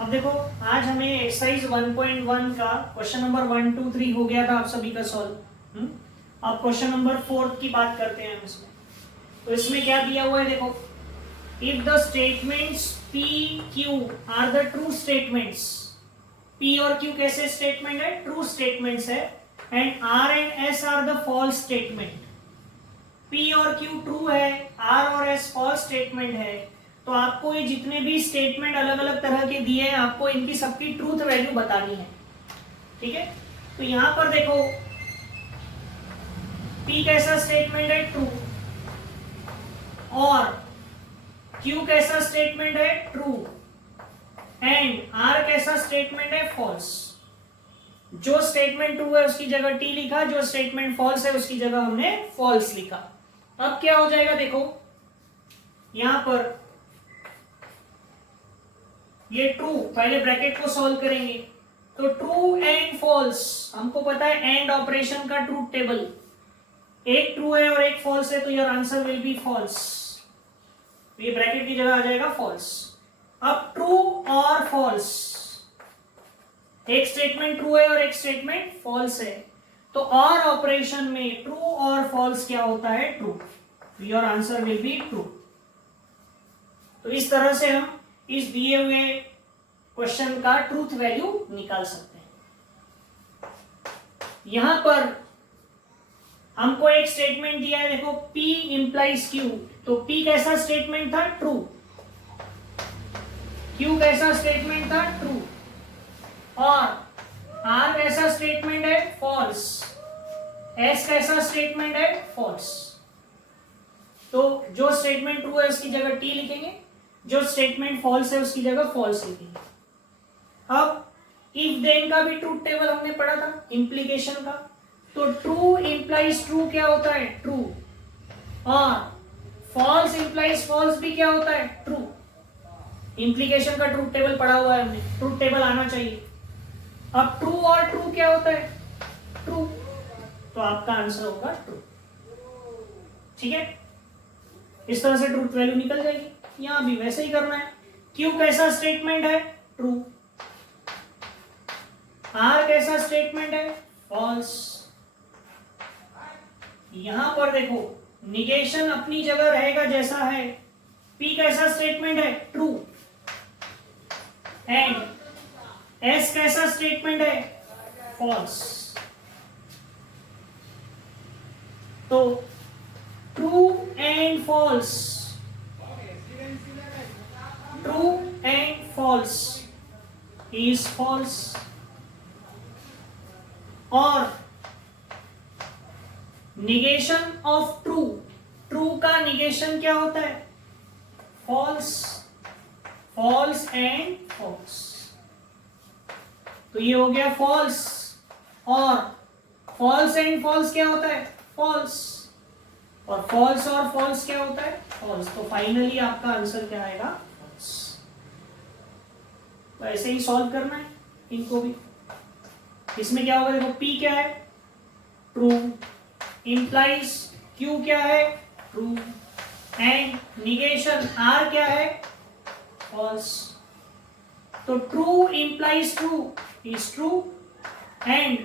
अब देखो, आज हमें एक्सरसाइज 1.1 का क्वेश्चन नंबर 1, 2, 3 हो गया था आप सभी का सॉल्व। अब क्वेश्चन नंबर 4 की बात करते हैं हम इसमें। तो इसमें क्या दिया हुआ है देखो, if the statements P Q are the true statements, P और Q कैसे स्टेटमेंट है? ट्रू स्टेटमेंट्स है। And R and S are the false statement. P और Q ट्रू है, R और S फॉल्स स्टेटमेंट है। तो आपको ये जितने भी स्टेटमेंट अलग अलग तरह के दिए हैं, आपको इनकी सबकी ट्रूथ वैल्यू बतानी है। ठीक है, तो यहां पर देखो, P कैसा स्टेटमेंट है? ट्रू। और Q कैसा स्टेटमेंट है? ट्रू। एंड R कैसा स्टेटमेंट है? फॉल्स। जो स्टेटमेंट ट्रू है उसकी जगह T लिखा, जो स्टेटमेंट फॉल्स है उसकी जगह हमने फॉल्स लिखा। अब क्या हो जाएगा देखो, यहां पर ये ट्रू, पहले ब्रैकेट को सॉल्व करेंगे तो ट्रू एंड फॉल्स, हमको पता है एंड ऑपरेशन का ट्रूथ टेबल, एक ट्रू है और एक फॉल्स है तो your answer will be false. ये ब्रैकेट की जगह आ जाएगा फॉल्स। अब ट्रू और फॉल्स, एक स्टेटमेंट ट्रू है और एक स्टेटमेंट फॉल्स है, तो और ऑपरेशन में ट्रू और फॉल्स क्या होता है? True. Your answer will be true. तो इस तरह से हम इस दिए हुए क्वेश्चन का ट्रूथ वैल्यू निकाल सकते हैं। यहां पर हमको एक स्टेटमेंट दिया है देखो, P इंप्लाइज Q, तो P कैसा स्टेटमेंट था? ट्रू। Q कैसा स्टेटमेंट था? ट्रू। और R कैसा स्टेटमेंट है? फॉल्स। S कैसा स्टेटमेंट है? फॉल्स। तो जो स्टेटमेंट ट्रू है उसकी जगह T लिखेंगे, जो स्टेटमेंट फॉल्स है उसकी जगह फॉल्स लिखेंगे। अब इफ देन का भी ट्रूथ टेबल हमने पढ़ा था, इंप्लीकेशन का, तो ट्रू इंप्लाइज ट्रू क्या होता है? ट्रू। और फॉल्स इंप्लाइज फॉल्स भी क्या होता है? ट्रू। इंप्लीकेशन का ट्रूथ टेबल पढ़ा हुआ है हमने, ट्रूथ टेबल आना चाहिए। अब ट्रू और ट्रू क्या होता है? ट्रू। तो आपका आंसर होगा ट्रू। ठीक है, इस तरह से ट्रूथ वैल्यू निकल जाएगी। यहां भी वैसे ही करना है। Q कैसा स्टेटमेंट है? ट्रू। R कैसा स्टेटमेंट है? फॉल्स। यहां पर देखो, निगेशन अपनी जगह रहेगा जैसा है। P कैसा स्टेटमेंट है? ट्रू। एंड S कैसा स्टेटमेंट है? फॉल्स। तो true and false, true and false is false. और निगेशन ऑफ ट्रू, ट्रू का निगेशन क्या होता है? फॉल्स। फॉल्स एंड फॉल्स, तो ये हो गया फॉल्स। और फॉल्स एंड फॉल्स क्या होता है? फॉल्स। और फॉल्स और फॉल्स क्या होता है? फॉल्स। तो फाइनली आपका आंसर क्या आएगा? फॉल्स। तो ऐसे ही सॉल्व करना है इनको भी। इसमें क्या होगा देखो, P क्या है? ट्रू। इंप्लाइज Q क्या है? ट्रू। एंड निगेशन R क्या है? फॉल्स। तो true implies true is true, and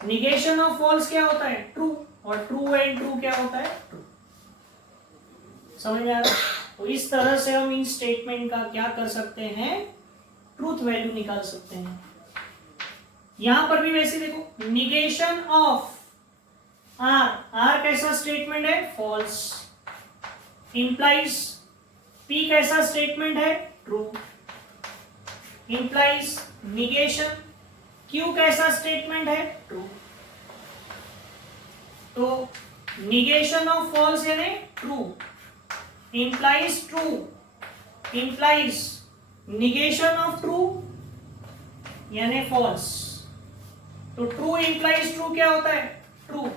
negation of false क्या होता है? ट्रू। और ट्रू एंड ट्रू क्या होता है? ट्रू। समझ आ रहा है? तो इस तरह से हम इन स्टेटमेंट का क्या कर सकते हैं? ट्रूथ वैल्यू निकाल सकते हैं। यहां पर भी वैसे देखो, निगेशन ऑफ R, R कैसा स्टेटमेंट है? फॉल्स। इंप्लाइज P कैसा स्टेटमेंट है? ट्रू। इंप्लाइज निगेशन Q कैसा स्टेटमेंट है? ट्रू। तो निगेशन ऑफ फॉल्स यानी true, implies true, implies negation of true यानी फॉल्स। तो ट्रू इंप्लाइज ट्रू क्या होता है? ट्रू।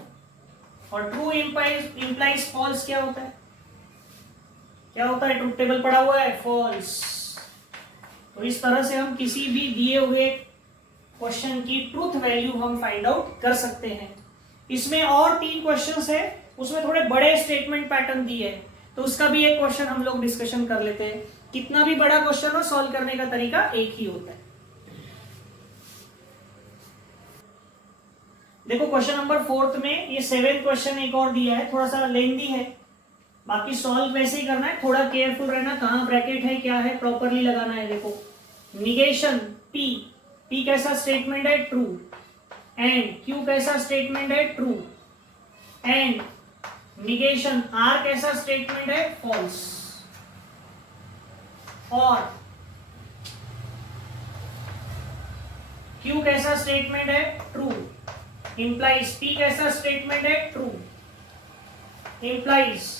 और ट्रू इंप्लाइज फॉल्स क्या होता है? क्या होता है? ट्रूथ टेबल पढ़ा हुआ है, फॉल्स। तो इस तरह से हम किसी भी दिए हुए क्वेश्चन की ट्रूथ वैल्यू हम फाइंड आउट कर सकते हैं। इसमें और 3 क्वेश्चंस है, उसमें थोड़े बड़े स्टेटमेंट पैटर्न दिए हैं, तो उसका भी एक क्वेश्चन हम लोग डिस्कशन कर लेते हैं। कितना भी बड़ा क्वेश्चन हो, सॉल्व करने का तरीका एक ही होता है। देखो क्वेश्चन नंबर 4 में ये 7th क्वेश्चन एक और दिया है, थोड़ा सा लेंथी है, बाकी सॉल्व वैसे ही करना है, थोड़ा केयरफुल रहना, कहाँ ब्रैकेट है क्या है प्रॉपरली लगाना है। देखो निगेशन पी, पी कैसा स्टेटमेंट है, ट्रू, एंड क्यू कैसा स्टेटमेंट है, ट्रू, एंड निगेशन आर कैसा स्टेटमेंट है, फॉल्स, और क्यू कैसा स्टेटमेंट है, ट्रू, इंप्लाइज पी कैसा स्टेटमेंट है, ट्रू, इंप्लाइज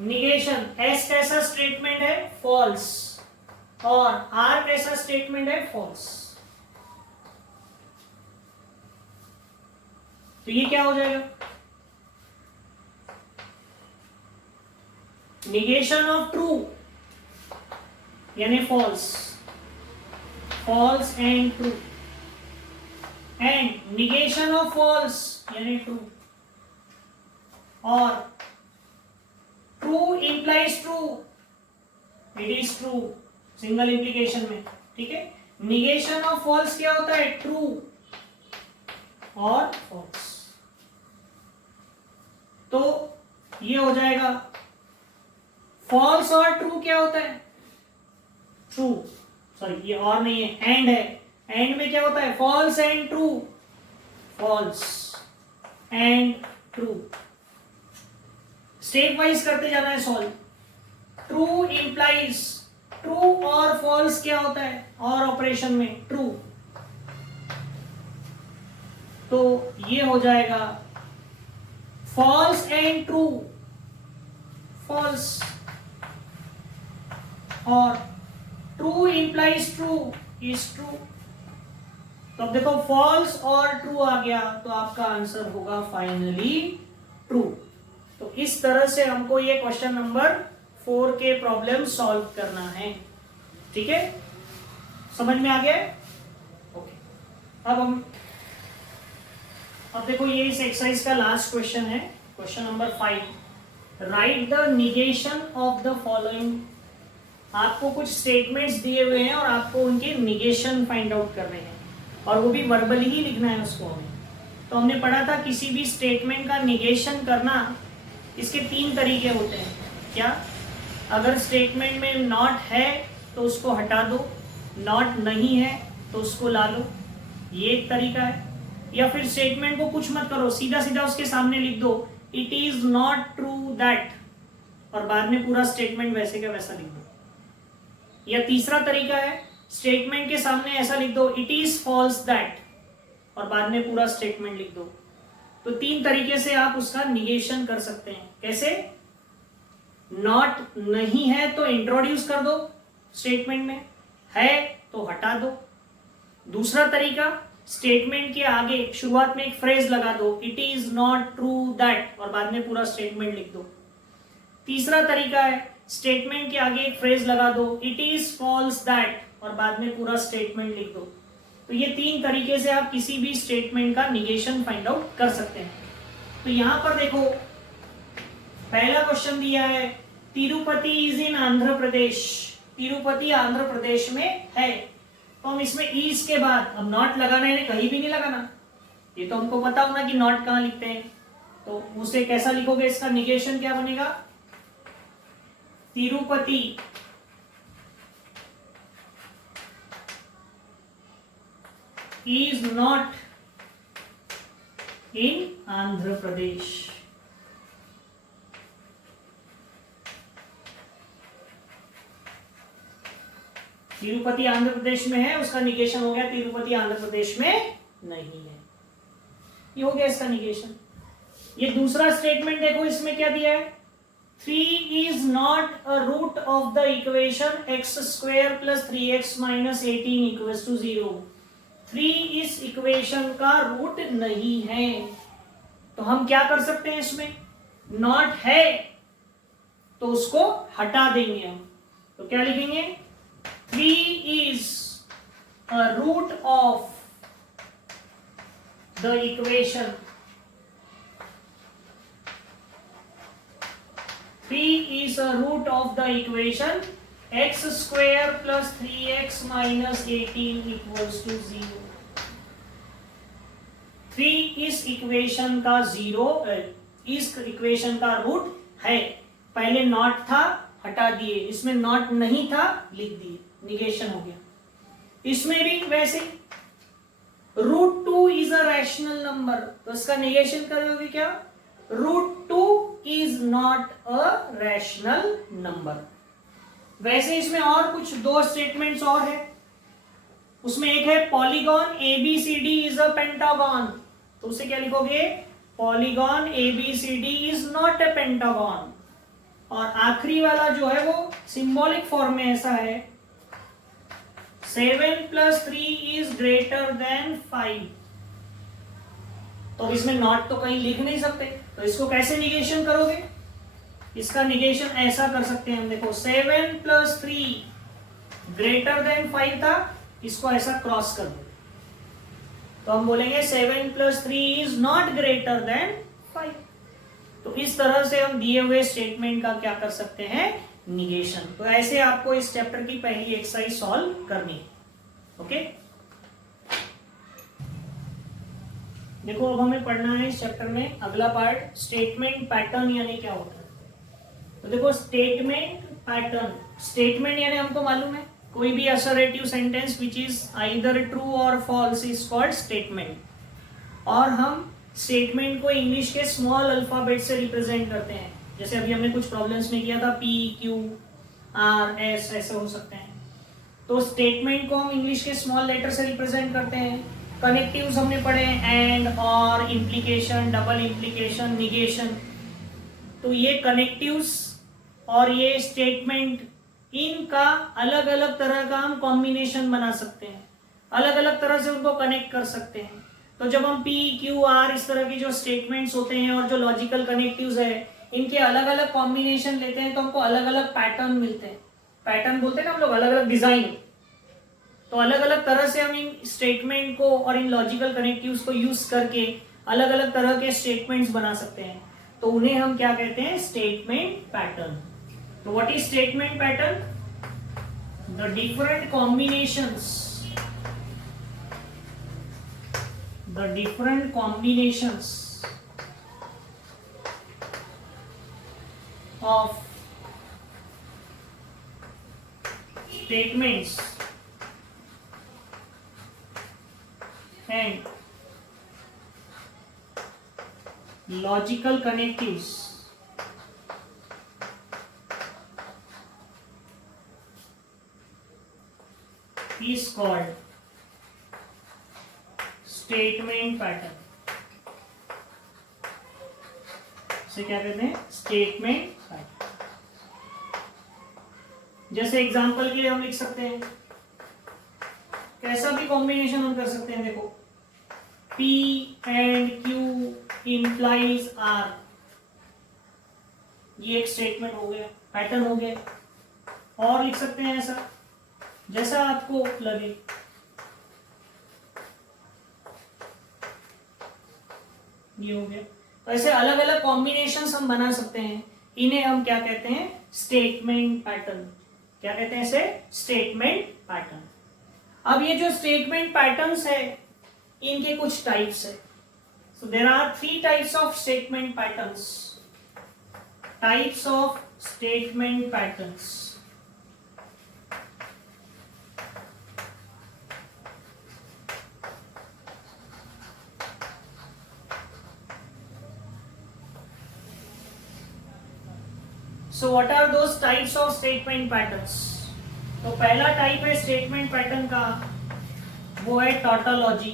निगेशन एस कैसा स्टेटमेंट है, फॉल्स, और आर कैसा स्टेटमेंट है, फॉल्स। तो ये क्या हो जाएगा, निगेशन ऑफ ट्रू यानी false, false and true, and negation of false यानी ट्रू, और true implies true, it is true single implication में, ठीक है। निगेशन ऑफ फॉल्स क्या होता है, ट्रू और फॉल्स। तो ये हो जाएगा, फॉल्स और ट्रू क्या होता है, ट्रू, सॉरी ये और नहीं है, एंड है, एंड में क्या होता है, false and true, false and true. Step wise करते जाना है सॉल्व। ट्रू इंप्लाइज, ट्रू और फॉल्स क्या होता है, और ऑपरेशन में ट्रू, तो ये हो जाएगा फॉल्स एंड ट्रू, फॉल्स, और true implies true is true. तो अब देखो फॉल्स और ट्रू आ गया, तो आपका आंसर होगा फाइनली ट्रू। तो इस तरह से हमको ये क्वेश्चन नंबर 4 के प्रॉब्लम सॉल्व करना है, ठीक है, समझ में आ गया। ओके, अब देखो ये इस एक्सरसाइज का लास्ट क्वेश्चन है, question number 5। Right the negation of the following. आपको कुछ स्टेटमेंट्स दिए हुए हैं और आपको उनके निगेशन फाइंड आउट करने हैं, और वो भी वर्बली ही लिखना है उसको हमें। तो हमने पढ़ा था किसी भी स्टेटमेंट का निगेशन करना, इसके 3 तरीके होते हैं। क्या, अगर स्टेटमेंट में नॉट है तो उसको हटा दो, नॉट नहीं है तो उसको ला लो, ये एक तरीका है। या फिर स्टेटमेंट को कुछ मत करो, सीधा सीधा उसके सामने लिख दो it is not true that, और बाद में पूरा स्टेटमेंट वैसे का वैसा लिख दो। या तीसरा तरीका है, स्टेटमेंट के सामने ऐसा लिख दो इट इज फॉल्स दैट, और बाद में पूरा स्टेटमेंट लिख दो। तो 3 तरीके से आप उसका निगेशन कर सकते हैं। कैसे, नॉट नहीं है तो इंट्रोड्यूस कर दो स्टेटमेंट में, है तो हटा दो। दूसरा तरीका, स्टेटमेंट के आगे शुरुआत में एक फ्रेज लगा दो it is not true that, और बाद में पूरा स्टेटमेंट लिख दो। तीसरा तरीका है, स्टेटमेंट के आगे एक फ्रेज लगा दो इट इज फॉल्स दैट, और बाद में पूरा स्टेटमेंट लिख दो। तो ये 3 तरीके से आप किसी भी स्टेटमेंट का निगेशन फाइंड आउट कर सकते हैं। तो यहां पर देखो पहला क्वेश्चन दिया है, तिरुपति इज इन आंध्र प्रदेश। तिरुपति आंध्र प्रदेश में है, तो हम इसमें इज के बाद अब नॉट लगाना है, कहीं भी नहीं लगाना, ये तो हमको पता होना कि नॉट कहां लिखते हैं। तो उसे कैसा लिखोगे, इसका निगेशन क्या बनेगा, Tirupati is not in Andhra Pradesh. Tirupati Andhra Pradesh में है, उसका निगेशन हो गया तिरुपति आंध्र प्रदेश में नहीं है, ये हो गया इसका निगेशन। ये दूसरा स्टेटमेंट देखो, इसमें क्या दिया है, 3 is not a root of the equation x square plus 3x minus 18 equals to 0। 3 इस इक्वेशन का रूट नहीं है, तो हम क्या कर सकते हैं, इसमें नॉट है तो उसको हटा देंगे हम। तो क्या लिखेंगे, 3 is a root of the equation, 3 is a root of the equation x square plus 3x minus 18 equals to 0। 3 इस इक्वेशन का इस इक्वेशन का रूट है। पहले नॉट था, हटा दिए, इसमें नॉट नहीं था, लिख दिए, निगेशन हो गया। इसमें भी वैसे √2 इज अ रैशनल नंबर, तो इसका निगेशन करोगे क्या? √2 is not a rational number. वैसे इसमें और कुछ दो स्टेटमेंट्स और है। उसमें एक है polygon ABCD is a pentagon, तो उसे क्या लिखोगे? Polygon ABCD is not a pentagon. और आखिरी वाला जो है वो सिंबॉलिक फॉर्म में ऐसा है 7 + 3 इज ग्रेटर देन 5। तो इसमें नॉट तो कहीं लिख नहीं सकते, तो इसको कैसे निगेशन करोगे? इसका निगेशन ऐसा कर सकते हैं हम, देखो 7 + 3 ग्रेटर देन 5 था, इसको ऐसा क्रॉस कर दो, तो हम बोलेंगे 7 + 3 इज नॉट ग्रेटर देन 5। तो इस तरह से हम दिए हुए स्टेटमेंट का क्या कर सकते हैं? निगेशन। तो ऐसे आपको इस चैप्टर की पहली एक्सरसाइज सॉल्व करनी है। ओके, देखो अब हमें पढ़ना है इस चैप्टर में अगला पार्ट, स्टेटमेंट पैटर्न यानी क्या होता है। तो देखो स्टेटमेंट पैटर्न, स्टेटमेंट यानी हमको मालूम है कोई भी assertive sentence which is either true और फॉल्स इज कॉल्ड स्टेटमेंट। और हम स्टेटमेंट को इंग्लिश के स्मॉल अल्फाबेट से रिप्रेजेंट करते हैं, जैसे अभी हमने कुछ प्रॉब्लम्स में किया था P, Q, R, S ऐसे हो सकते हैं। तो स्टेटमेंट को हम इंग्लिश के स्मॉल लेटर से रिप्रेजेंट करते हैं। कनेक्टिव्स हमने पढ़े एंड, और, इम्प्लीकेशन, डबल इम्प्लीकेशन, निगेशन। तो ये कनेक्टिव्स और ये स्टेटमेंट, इनका अलग अलग तरह का हम कॉम्बिनेशन बना सकते हैं, अलग अलग तरह से उनको कनेक्ट कर सकते हैं। तो जब हम P, Q, R इस तरह की जो स्टेटमेंट्स होते हैं और जो लॉजिकल कनेक्टिव्स है, इनके अलग अलग कॉम्बिनेशन लेते हैं तो हमको अलग अलग पैटर्न मिलते हैं। पैटर्न बोलते हैं ना हम लोग, अलग अलग डिजाइन। तो अलग अलग तरह से हम इन स्टेटमेंट को और इन लॉजिकल कनेक्टिव्स को यूज करके अलग अलग तरह के स्टेटमेंट्स बना सकते हैं। तो उन्हें हम क्या कहते हैं? Statement pattern. तो what is statement pattern? The different combinations, the different combinations of statements and logical connectives is called statement pattern. इसे क्या कहते हैं? Statement pattern. जैसे एग्जांपल के लिए हम लिख सकते हैं, कैसा भी कॉम्बिनेशन हम कर सकते हैं। देखो P and Q implies R, ये एक स्टेटमेंट हो गया, पैटर्न हो गया। और लिख सकते हैं ऐसा, जैसा आपको लगे। ये हो गया। तो ऐसे अलग अलग कॉम्बिनेशंस हम बना सकते हैं, इन्हें हम क्या कहते हैं? Statement pattern. क्या कहते हैं इसे? Statement pattern. अब ये जो स्टेटमेंट पैटर्न्स है, इनके कुछ टाइप्स है। So there are 3 types of statement patterns. Types of statement patterns. So what are those types of statement patterns? तो पहला टाइप है स्टेटमेंट पैटर्न का, वो है टॉटोलॉजी।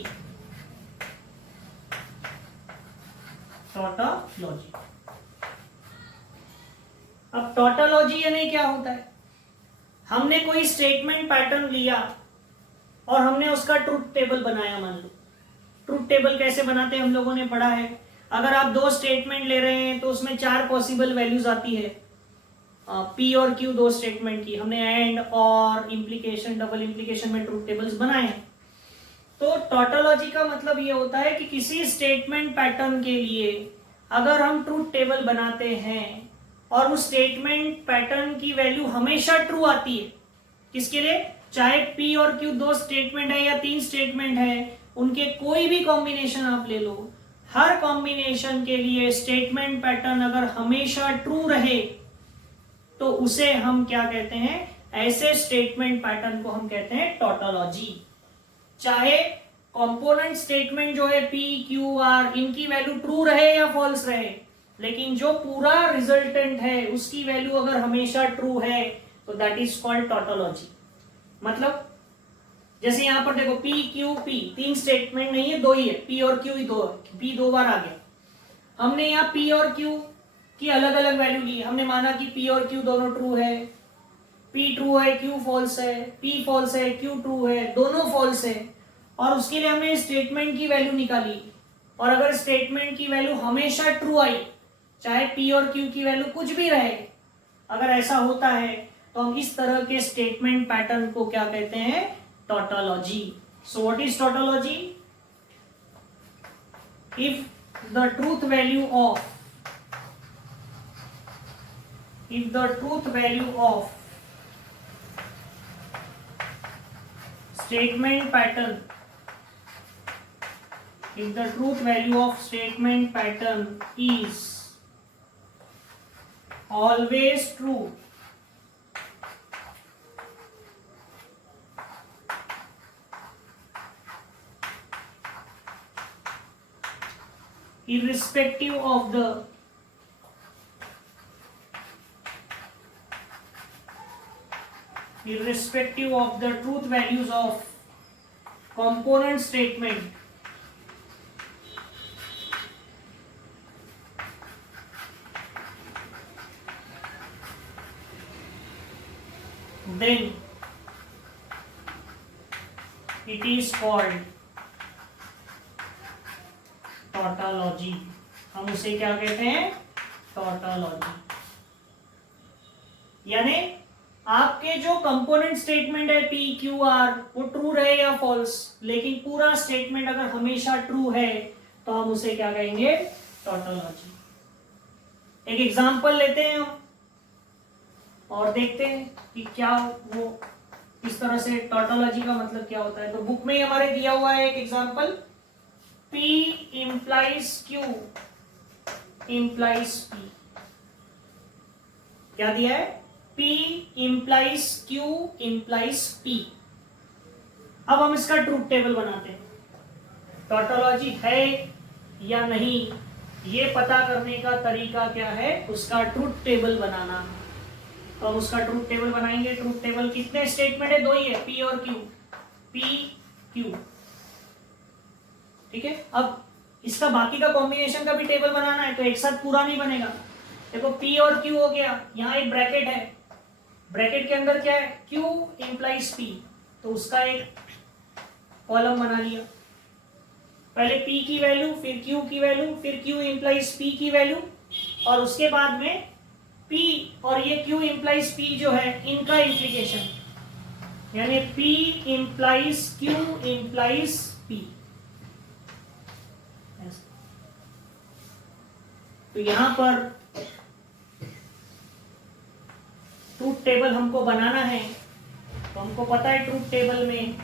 टॉटोलॉजी। अब टॉटोलॉजी यानी क्या होता है? हमने कोई स्टेटमेंट पैटर्न लिया और हमने उसका ट्रूथ टेबल बनाया। मान लो ट्रूथ टेबल कैसे बनाते हैं हम लोगों ने पढ़ा है। अगर आप 2 स्टेटमेंट ले रहे हैं तो उसमें 4 पॉसिबल वैल्यूज आती है। P और Q 2 स्टेटमेंट की हमने एंड, और, इम्प्लीकेशन, डबल इम्प्लीकेशन में ट्रूथ टेबल्स बनाए हैं। तो टॉटोलॉजी का मतलब ये होता है कि किसी स्टेटमेंट पैटर्न के लिए अगर हम ट्रूथ टेबल बनाते हैं और उस स्टेटमेंट पैटर्न की वैल्यू हमेशा ट्रू आती है। किसके लिए? चाहे P और Q दो स्टेटमेंट है या तीन स्टेटमेंट है, उनके कोई भी कॉम्बिनेशन आप ले लो, हर कॉम्बिनेशन के लिए स्टेटमेंट पैटर्न अगर हमेशा ट्रू रहे तो उसे हम क्या कहते हैं? ऐसे स्टेटमेंट पैटर्न को हम कहते हैं टॉटोलॉजी। चाहे कंपोनेंट स्टेटमेंट जो है P, Q, R इनकी वैल्यू ट्रू रहे या फॉल्स रहे, लेकिन जो पूरा रिजल्टेंट है उसकी वैल्यू अगर हमेशा ट्रू है तो दैट इज कॉल्ड टॉटोलॉजी। मतलब जैसे यहां पर देखो P, Q, P तीन स्टेटमेंट नहीं है, दो ही है, P और Q ही दो है, P दो बार आ गया। हमने यहाँ P और Q की अलग अलग वैल्यू ली, हमने माना कि P और Q दोनों ट्रू है, P ट्रू है, Q फॉल्स है, P फॉल्स है, Q ट्रू है, दोनों फॉल्स है, और उसके लिए हमने स्टेटमेंट की वैल्यू निकाली। और अगर स्टेटमेंट की वैल्यू हमेशा ट्रू आई, चाहे P और Q की वैल्यू कुछ भी रहे, अगर ऐसा होता है तो हम इस तरह के स्टेटमेंट पैटर्न को क्या कहते हैं? Tautology. So what is tautology? If the truth value of statement pattern, if the truth value of statement pattern is always true, irrespective of the truth values of component statement, then it is called tautology. हम उसे क्या कहते हैं? Tautology. यानी आपके जो component statement है P, Q, R वो ट्रू रहे या फॉल्स, लेकिन पूरा स्टेटमेंट अगर हमेशा ट्रू है तो हम उसे क्या कहेंगे? टॉटोलॉजी। एक एग्जांपल लेते हैं हम और देखते हैं कि क्या वो इस तरह से टॉटोलॉजी का मतलब क्या होता है। तो बुक में हमारे दिया हुआ है एक example, P implies Q implies P। क्या दिया है? P implies Q implies P। अब हम इसका ट्रूथ टेबल बनाते हैं। टॉटोलॉजी है या नहीं ये पता करने का तरीका क्या है? उसका ट्रूथ टेबल बनाना। तो हम उसका ट्रूथ टेबल बनाएंगे। ट्रूथ टेबल कितने स्टेटमेंट है? दो ही है, P और Q, P, Q। ठीक है। अब इसका बाकी का कॉम्बिनेशन का भी टेबल बनाना है तो एक साथ पूरा नहीं बनेगा। देखो P और Q हो गया, यहाँ एक ब्रैकेट है, ब्रैकेट के अंदर क्या है? Q इंप्लाइज P, तो उसका एक कॉलम बना लिया। पहले P की वैल्यू, फिर Q की वैल्यू, फिर Q इंप्लाइज P की वैल्यू, और उसके बाद में P और ये Q इंप्लाइज P जो है इनका इंप्लीकेशन, यानी P implies Q implies P। तो यहां पर ट्रूथ टेबल हमको बनाना है, तो हमको पता है ट्रूथ टेबल में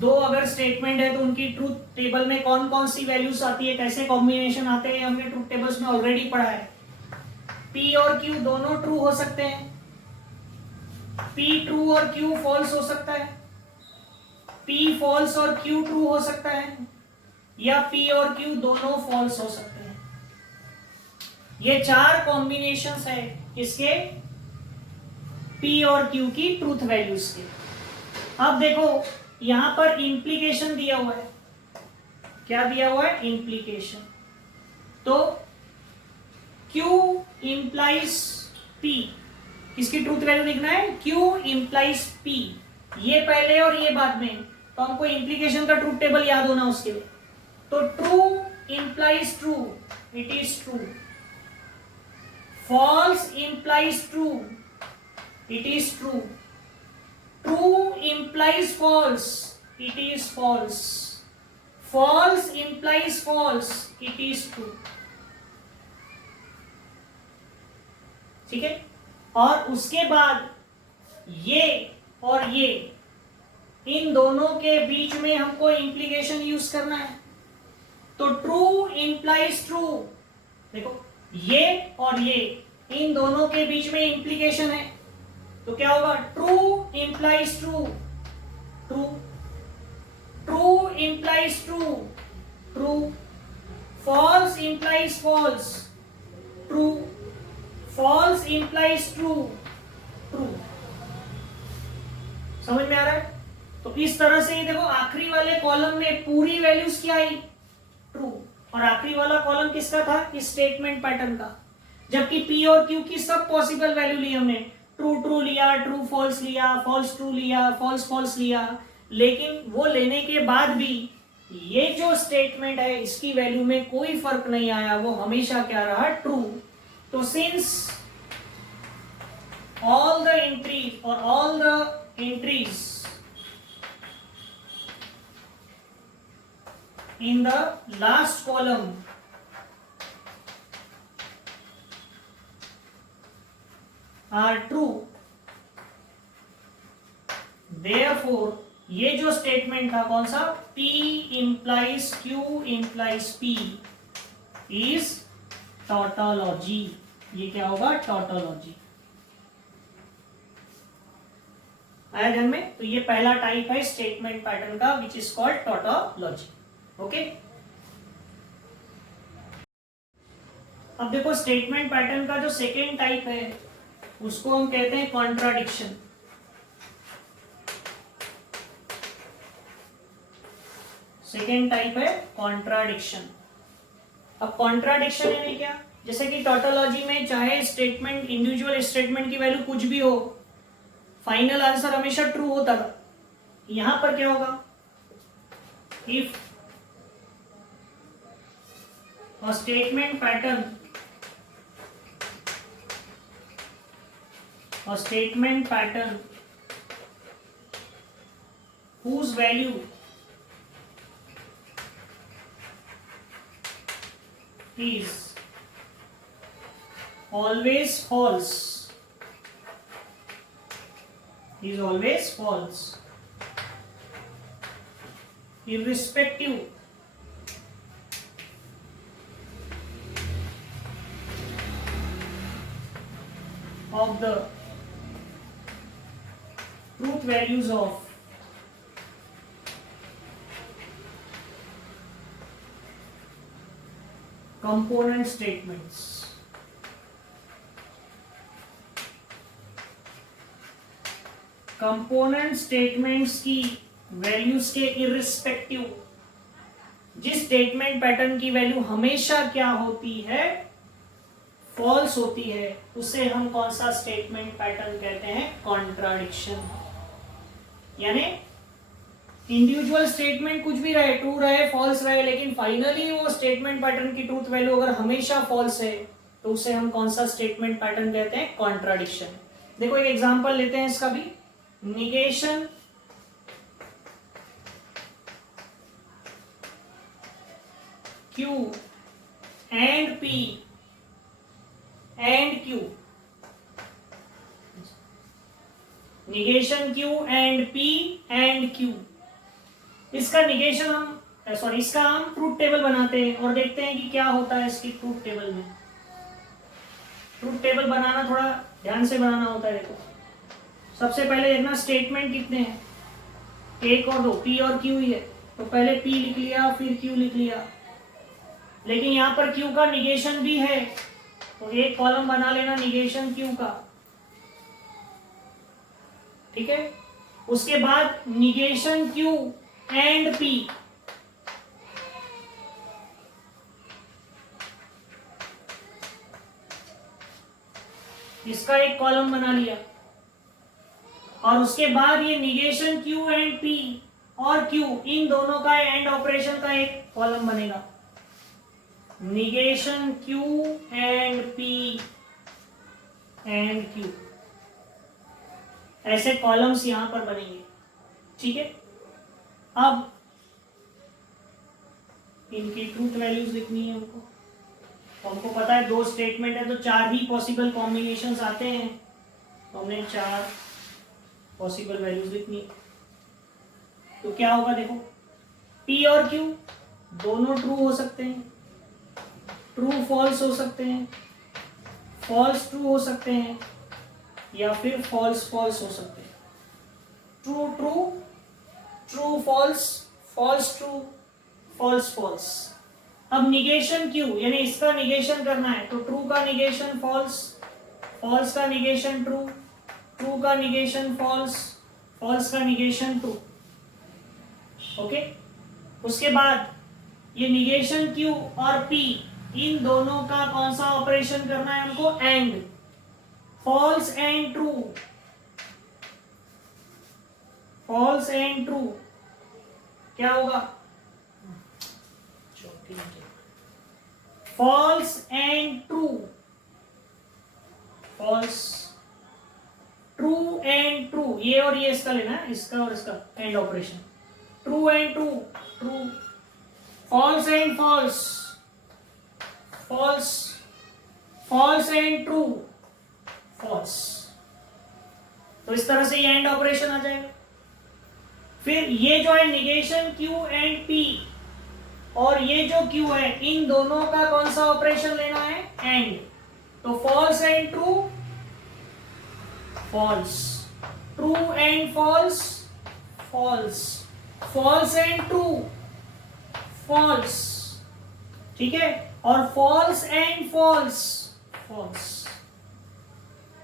दो अगर स्टेटमेंट है तो उनकी ट्रूथ टेबल में कौन कौन सी वैल्यूज आती है, कैसे कॉम्बिनेशन आते हैं, हमने ट्रूथ टेबल्स में ऑलरेडी पढ़ा है। P और Q दोनों ट्रू हो सकते हैं, P ट्रू और Q फॉल्स हो सकता है, P फॉल्स और Q ट्रू हो सकता है, या P और Q दोनों फॉल्स हो सकते हैं। ये चार कॉम्बिनेशंस है किसके? P और Q की ट्रूथ वैल्यूज के। अब देखो यहां पर इंप्लीकेशन दिया हुआ है। क्या दिया हुआ है? इंप्लीकेशन। तो Q इंप्लाइज P, किसकी ट्रूथ वैल्यू लिखना है? Q इंप्लाइज P, ये पहले और ये बाद में। तो हमको इंप्लीकेशन का ट्रूथ टेबल याद होना उसके लिए। तो true implies true, it is true. False implies true, it is true. True implies false, it is false. False implies false, it is true. ठीक है। और उसके बाद ये और ये, इन दोनों के बीच में हमको इंप्लीकेशन यूज करना है। तो ट्रू इंप्लाइज ट्रू, देखो ये और ये, इन दोनों के बीच में इंप्लीकेशन है, तो क्या होगा, true implies true, true, true implies true, true, false implies false, true, false implies true, true. समझ में आ रहा है? तो इस तरह से ही देखो, आखिरी वाले कॉलम में पूरी वैल्यूज क्या आई, ट्रू, और आखिरी वाला कॉलम किसका था, इस स्टेटमेंट पैटर्न का। जबकि पी और क्यू की सब पॉसिबल वैल्यू ली हमने, ट्रू ट्रू लिया, ट्रू फॉल्स लिया, फॉल्स ट्रू लिया, फॉल्स फॉल्स लिया, लेकिन वो लेने के बाद भी ये जो स्टेटमेंट है इसकी वैल्यू में कोई फर्क नहीं आया, वो हमेशा क्या रहा, ट्रू। तो since all the entries in the last column are true, therefore ये जो स्टेटमेंट था कौन सा, P implies Q implies P is tautology। ये क्या होगा, tautology। आया ध्यान में? तो ये पहला टाइप है स्टेटमेंट पैटर्न का, which is called tautology. Okay, अब देखो स्टेटमेंट पैटर्न का जो सेकेंड टाइप है उसको हम कहते हैं कॉन्ट्राडिक्शन। सेकेंड टाइप है कॉन्ट्राडिक्शन। अब कॉन्ट्राडिक्शन यानी क्या, जैसे कि टॉटोलॉजी में चाहे स्टेटमेंट, इंडिविजुअल स्टेटमेंट की वैल्यू कुछ भी हो, फाइनल आंसर हमेशा ट्रू होता था। यहां पर क्या होगा, if a statement pattern whose value is always false, irrespective of the truth values of component statements। Component statements की वैल्यूज के इर्रिस्पेक्टिव, जिस स्टेटमेंट पैटर्न की वैल्यू हमेशा क्या होती है, फॉल्स होती है, उसे हम कौन सा स्टेटमेंट पैटर्न कहते हैं, कॉन्ट्राडिक्शन। यानी इंडिविजुअल स्टेटमेंट कुछ भी रहे, ट्रू रहे, फॉल्स रहे, लेकिन फाइनली वो स्टेटमेंट पैटर्न की ट्रूथ वैल्यू अगर हमेशा फॉल्स है तो उसे हम कौन सा स्टेटमेंट पैटर्न कहते हैं, कॉन्ट्राडिक्शन। देखो एक एग्जांपल लेते हैं इसका भी, negation Q and P and Q, negation Q and P and Q। इसका निगेशन हम इसका हम ट्रूथ टेबल बनाते हैं और देखते हैं कि क्या होता है इसकी ट्रूथ टेबल में। ट्रूथ टेबल बनाना थोड़ा ध्यान से बनाना होता है। देखो सबसे पहले देखना स्टेटमेंट कितने हैं, एक और दो, P और Q ही है, तो पहले P लिख लिया फिर Q लिख लिया, लेकिन यहाँ पर Q का निगेशन भी है तो एक कॉलम बना लेना निगेशन Q का, ठीक है। उसके बाद निगेशन Q एंड P, इसका एक कॉलम बना लिया, और उसके बाद ये निगेशन Q एंड P और Q, इन दोनों का एंड ऑपरेशन का एक कॉलम बनेगा, negation Q and P and Q। ऐसे कॉलम्स यहां पर बनेंगे, ठीक है। अब इनकी ट्रूथ वैल्यूज लिखनी है हमको। तो हमको पता है 2 स्टेटमेंट है तो 4 ही पॉसिबल कॉम्बिनेशंस आते हैं, तो हमने 4 पॉसिबल वैल्यूज लिखनी। तो क्या होगा देखो, P और Q दोनों ट्रू हो सकते हैं, ट्रू फॉल्स हो सकते हैं, फॉल्स ट्रू हो सकते हैं, या फिर फॉल्स फॉल्स हो सकते हैं। True true, true false, false true, false false. अब निगेशन क्यू, यानी इसका निगेशन करना है, तो ट्रू का निगेशन फॉल्स, फॉल्स का निगेशन ट्रू, ट्रू का निगेशन फॉल्स, फॉल्स का निगेशन ट्रू। ओके, उसके बाद ये निगेशन क्यू और पी, इन दोनों का कौन सा ऑपरेशन करना है हमको, and, false and true, false and true. क्या होगा, false and true, false, true and true, ये और ये इसका लेना है, इसका और इसका and operation, true and true, true, false and false, false, false and true, false. तो इस तरह से ये एंड ऑपरेशन आ जाएगा। फिर ये जो है निगेशन क्यू एंड पी, और ये जो क्यू है, इन दोनों का कौन सा ऑपरेशन लेना है, एंड। तो false and true, false, true and false, false, false and true, false, ठीक है, और फॉल्स एंड फॉल्स, फॉल्स।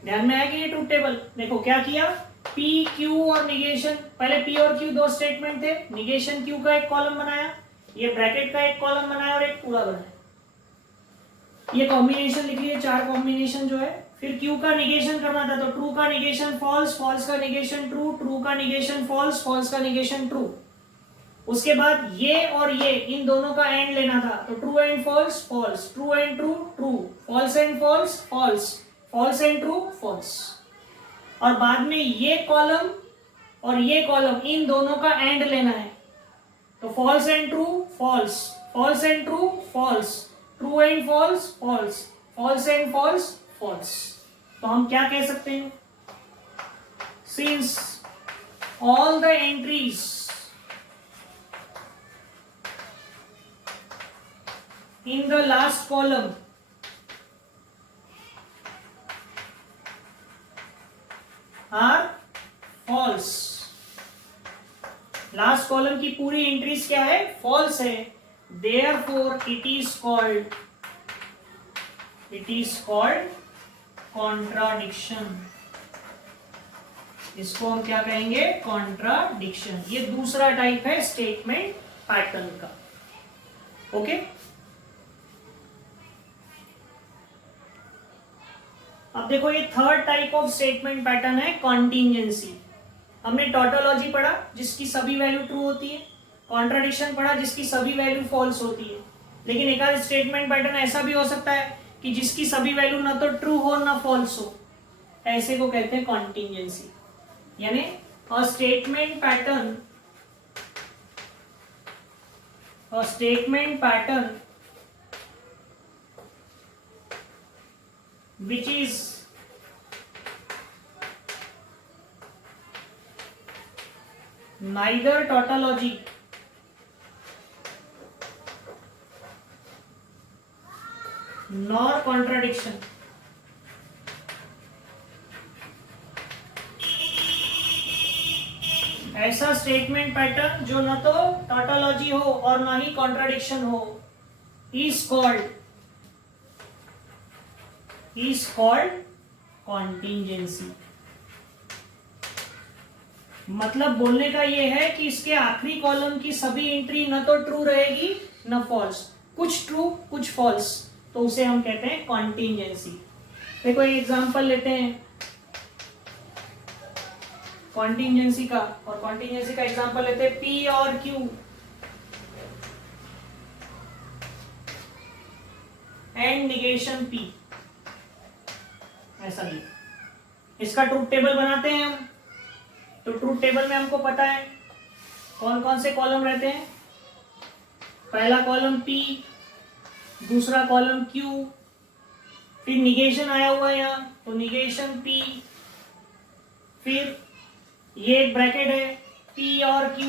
ध्यान में आया कि ये ट्रूथ टेबल, देखो क्या किया, पी क्यू और निगेशन, पहले पी और क्यू 2 स्टेटमेंट थे, निगेशन क्यू का एक कॉलम बनाया, ये ब्रैकेट का एक कॉलम बनाया और एक पूरा बनाया, ये कॉम्बिनेशन लिख लिए, 4 कॉम्बिनेशन जो है। फिर क्यू का निगेशन करना था, तो ट्रू का निगेशन फॉल्स, फॉल्स का निगेशन ट्रू, ट्रू का निगेशन फॉल्स, फॉल्स का निगेशन ट्रू। उसके बाद ये और ये, इन दोनों का एंड लेना था, तो true and false, false, true and true, true, false and false, false, false and true, false. और बाद में ये कॉलम और ये कॉलम, इन दोनों का एंड लेना है, तो false and true, false, false and true, false, true and false, false, false and false, false. तो हम क्या कह सकते हैं, since all the entries in the last column are false, last column की पूरी एंट्रीज क्या है, फॉल्स है, therefore it is called contradiction। इसको हम क्या कहेंगे, कॉन्ट्राडिक्शन। ये दूसरा टाइप है स्टेटमेंट पैटर्न का। ओके, अब देखो ये third type of statement pattern है, कॉन्टिंजेंसी। हमने टॉटोलॉजी पढ़ा जिसकी सभी वैल्यू ट्रू होती है, कॉन्ट्राडिक्शन पढ़ा जिसकी सभी वैल्यू फॉल्स होती है। लेकिन एक आध स्टेटमेंट पैटर्न ऐसा भी हो सकता है कि जिसकी सभी वैल्यू ना तो ट्रू हो ना फॉल्स हो, ऐसे को कहते हैं कॉन्टिंजेंसी। यानी a statement pattern which is neither tautology nor contradiction, ऐसा स्टेटमेंट पैटर्न जो न तो टॉटोलॉजी हो और ना ही कॉन्ट्राडिक्शन हो, is called contingency। मतलब बोलने का ये है कि इसके आखिरी कॉलम की सभी एंट्री न तो ट्रू रहेगी न फॉल्स, कुछ ट्रू कुछ फॉल्स, तो उसे हम कहते हैं कॉन्टिंजेंसी। देखो एक एग्जांपल लेते हैं कॉन्टिंजेंसी का, और कॉन्टिंजेंसी का एग्जांपल लेते हैं पी और क्यू एंड निगेशन पी, ऐसा भी। इसका ट्रूथ टेबल बनाते हैं हम, तो ट्रूथ टेबल में हमको पता है कौन कौन से कॉलम रहते हैं। पहला कॉलम P, दूसरा कॉलम Q, फिर निगेशन आया हुआ है यहाँ तो निगेशन P, फिर ये एक ब्रैकेट है P और Q,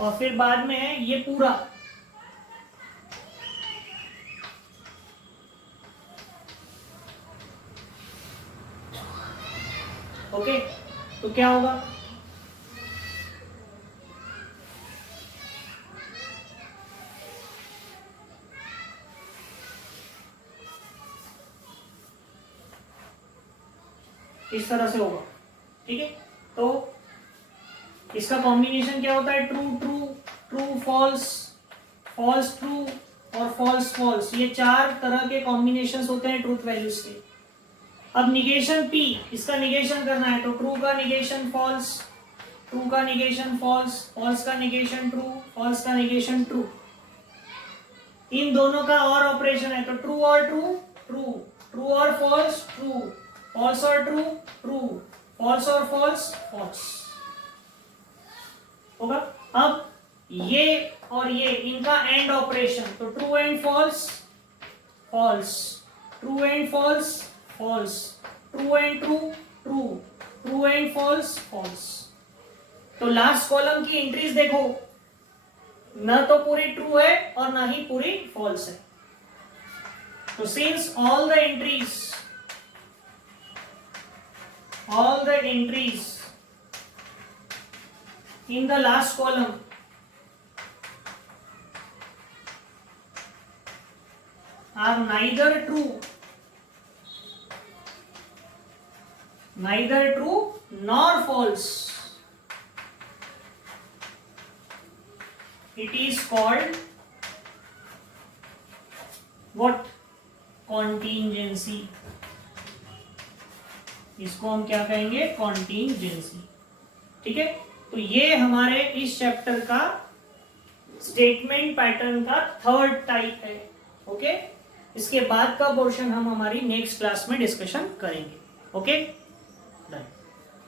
और फिर बाद में है ये पूरा। ओके, तो क्या होगा, इस तरह से होगा। ठीक है, तो इसका कॉम्बिनेशन क्या होता है, true true, true false, false true और फॉल्स फॉल्स, ये 4 तरह के कॉम्बिनेशंस होते हैं ट्रूथ वैल्यूज के। अब निगेशन P, इसका निगेशन करना है तो ट्रू का निगेशन फॉल्स, ट्रू का निगेशन फॉल्स, फॉल्स का निगेशन ट्रू, फॉल्स का निगेशन ट्रू। इन दोनों का और ऑपरेशन है तो ट्रू और ट्रू, ट्रू, ट्रू और फॉल्स, ट्रू, फॉल्स और ट्रू, ट्रू, फॉल्स और फॉल्स, फॉल्स होगा। अब ये और ये इनका एंड ऑपरेशन तो true and false, false, true and false, false, true and true, true, true and false, false. तो लास्ट कॉलम की एंट्रीज देखो, न तो पूरी ट्रू है और ना ही पूरी फॉल्स है। तो since all the entries in the last column are neither true nor false, it is called what, contingency। इसको हम क्या कहेंगे, कॉन्टिंजेंसी। ठीक है, तो ये हमारे इस चैप्टर का स्टेटमेंट पैटर्न का 3rd टाइप है। ओके, इसके बाद का पोर्शन हम हमारी नेक्स्ट क्लास में डिस्कशन करेंगे। ओके।